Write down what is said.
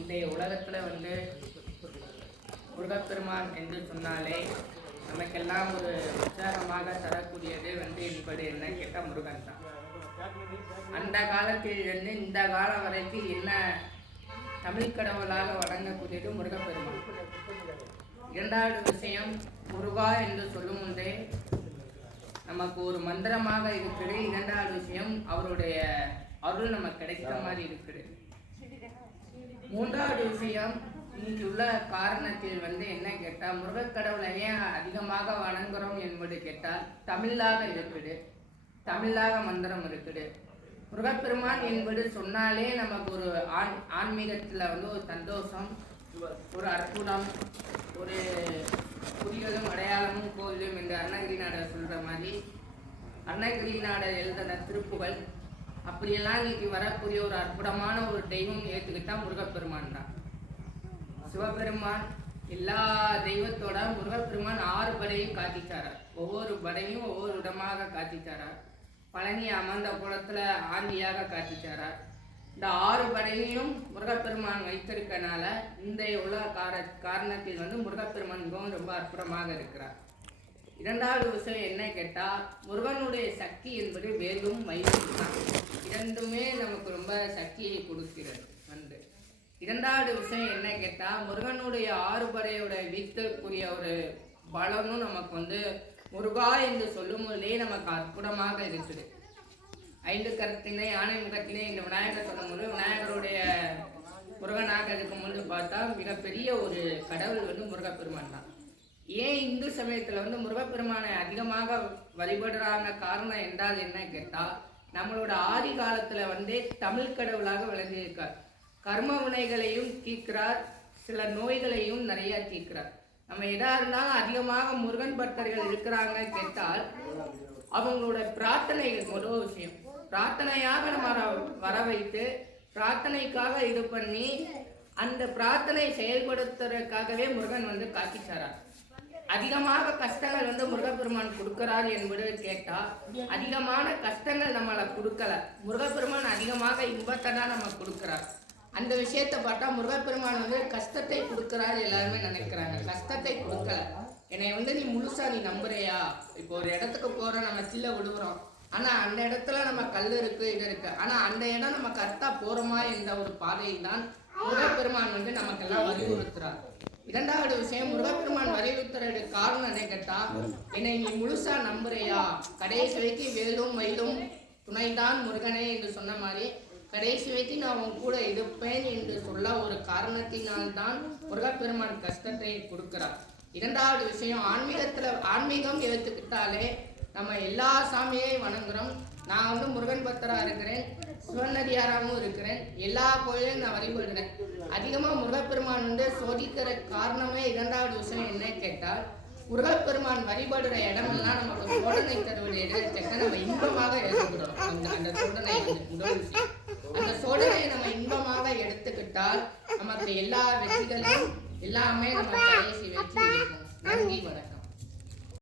இன்றைய உலகத்தில் முருகப்பெருமான் என்று சொன்னாலே நமக்கெல்லாம் ஒரு உற்சாகமாக தரக்கூடியது என்பது என்ன கேட்டால் முருகன் தான். அந்த காலத்திலிருந்து இந்த காலம் வரைக்கும் என்ன தமிழ் கடவுளாக வழங்கக்கூடியது முருகப்பெருமான். இரண்டாவது விஷயம், முருகா என்று சொல்லும் முன்பே நமக்கு ஒரு மந்திரமாக இருக்குது. இரண்டாவது விஷயம், அவருடைய அருள் நமக்கு கிடைக்கிற மாதிரி இருக்குது. மூன்றாவது விஷயம், இன்னைக்கு உள்ள காரணத்தில் என்ன கேட்டால், முருகக்கடவுளை ஏன் அதிகமாக வணங்குறோம் என்பது கேட்டால் தமிழாக இருக்குது, தமிழாக மந்திரம் இருக்குது. முருகப்பெருமான் என்பது சொன்னாலே நமக்கு ஒரு ஆன்மீகத்தில் ஒரு சந்தோஷம், ஒரு அற்புதம், ஒரு குறிகளும் அடையாளமும் கோயிலும் என்று அருணகிரிநாதர் சொல்கிற மாதிரி அருணகிரிநாதர் எழுதின திருப்புகள் அப்படியெல்லாம் இன்னைக்கு வரக்கூடிய ஒரு அற்புதமான ஒரு தெய்வம் ஏற்றுக்கிட்டா முருகப்பெருமான் தான். சிவபெருமான் எல்லா தெய்வத்தோட முருகப்பெருமான் 6 படையும் காட்டிச்சாரார். ஒவ்வொரு படையும் ஒவ்வொரு இடமாக காட்டிச்சாரார். பழனி அமர்ந்த குளத்துல ஆண்டியாக காட்டிச்சாரார். இந்த 6 படையையும் முருகப்பெருமான் வைத்திருக்கனால இந்த உள்ள காரணத்தில் முருகப்பெருமான் மிகவும் ரொம்ப அற்புதமாக இருக்கிறார். இரண்டாவது விஷயம் என்ன கேட்டால், முருகனுடைய சக்தி என்பது வேலும் மயிலும் தான். இரண்டுமே நமக்கு ரொம்ப சக்தியை கொடுக்கிறது. இரண்டாவது விஷயம் என்ன கேட்டால், முருகனுடைய 6 படையோட வீட்டிற்குரிய ஒரு பலனும் நமக்கு முருகா என்று சொல்லும் போதே நமக்கு அற்புதமாக இருக்குது. 5 கரத்தினை ஆணை முகத்தினை இந்த விநாயகர் சொல்லும்போது விநாயகருடைய முருகனாக இருக்கும்போது பார்த்தா மிகப்பெரிய ஒரு கடவுள் முருகப்பெருமான் தான். ஏன் இந்து சமயத்தில் முருகப்பெருமானை அதிகமாக வழிபடுறாங்க காரணம் என்றால் என்ன கேட்டால், நம்மளோட ஆதி காலத்தில் தமிழ் கடவுளாக விளங்கியிருக்கார். கர்ம வினைகளையும் தீர்க்கிறார், சில நோய்களையும் நிறைய தீர்க்கிறார். நம்ம எதா இருந்தாலும் அதிகமாக முருகன் பக்தர்கள் இருக்கிறாங்க கேட்டால் அவங்களோட பிரார்த்தனைகள் முதல் விஷயம். பிரார்த்தனையாக நம்ம வர வைத்து பிரார்த்தனைக்காக இது பண்ணி அந்த பிரார்த்தனை செயல்படுத்துறதுக்காகவே முருகன் காட்டிச்சாரார். அதிகமாக கஷ்டங்கள் முருகப்பெருமான் கொடுக்கிறார் என்பது கேட்டால், அதிகமான கஷ்டங்கள் நம்மளை கொடுக்கல. முருகப்பெருமான் அதிகமாக இன்பத்தை தான் நம்ம கொடுக்கிறார். அந்த விஷயத்தை பார்த்தா முருகப்பெருமான் கஷ்டத்தை கொடுக்கிறாரு எல்லாருமே நினைக்கிறாங்க. கஷ்டத்தை கொடுக்கல. என்னை நீ முழுசா நீ நம்புறியா? இப்போ ஒரு இடத்துக்கு போறோம், நம்ம சில்ல விடுறோம், ஆனா அந்த இடத்துல நம்ம கல் இருக்கு, இது இருக்கு, ஆனா அந்த இடம் நம்ம கரெக்டா போறோமா என்ற ஒரு பாதையில் தான் முருகப்பெருமான் நமக்கெல்லாம் வலியுறுத்துறார். இரண்டாவது விஷயம், முருகப்பெருமான் வலியுறுத்துறதுக்கு காரணம் என்ன கேட்டா, என்னை நீ முழுசா நம்புறியா? கடைசி வரைக்கும் வேலும் மயிலும் துணைதான் முருகனே என்று சொன்ன மாதிரி கடைசி வரைக்கும் நான் உன் கூட இருப்பேன் என்று சொல்ல ஒரு காரணத்தினால்தான் முருகப்பெருமான் கஷ்டத்தை கொடுக்கிறார். இரண்டாவது விஷயம், ஆன்மீகம் எடுத்துக்கிட்டாலே நம்ம எல்லா சாமியையும் வணங்குறோம். நான் முருகன் பக்தராக இருக்கிறேன், சிவனடியாராகவும் இருக்கிறேன், எல்லா கோயிலையும் நான் வழிபடுறேன். அதிகமாக முருகப்பெருமான் சோதிக்கிற காரணமே இரண்டாவது விஷயம் என்ன கேட்டால், முருகப்பெருமான் வழிபடுற இடமெல்லாம் நமக்கு சோதனை தருவது இடத்துக்கு நம்ம இன்பமாக எடுத்துக்கிறோம். அந்த சோதனை முதல் விஷயம். அந்த சோதனையை நம்ம இன்பமாக எடுத்துக்கிட்டால் நமக்கு எல்லா வெற்றிகளையும் எல்லாமே நம்ம கடைசி வெற்றி இருக்கும். நன்றி, வணக்கம்.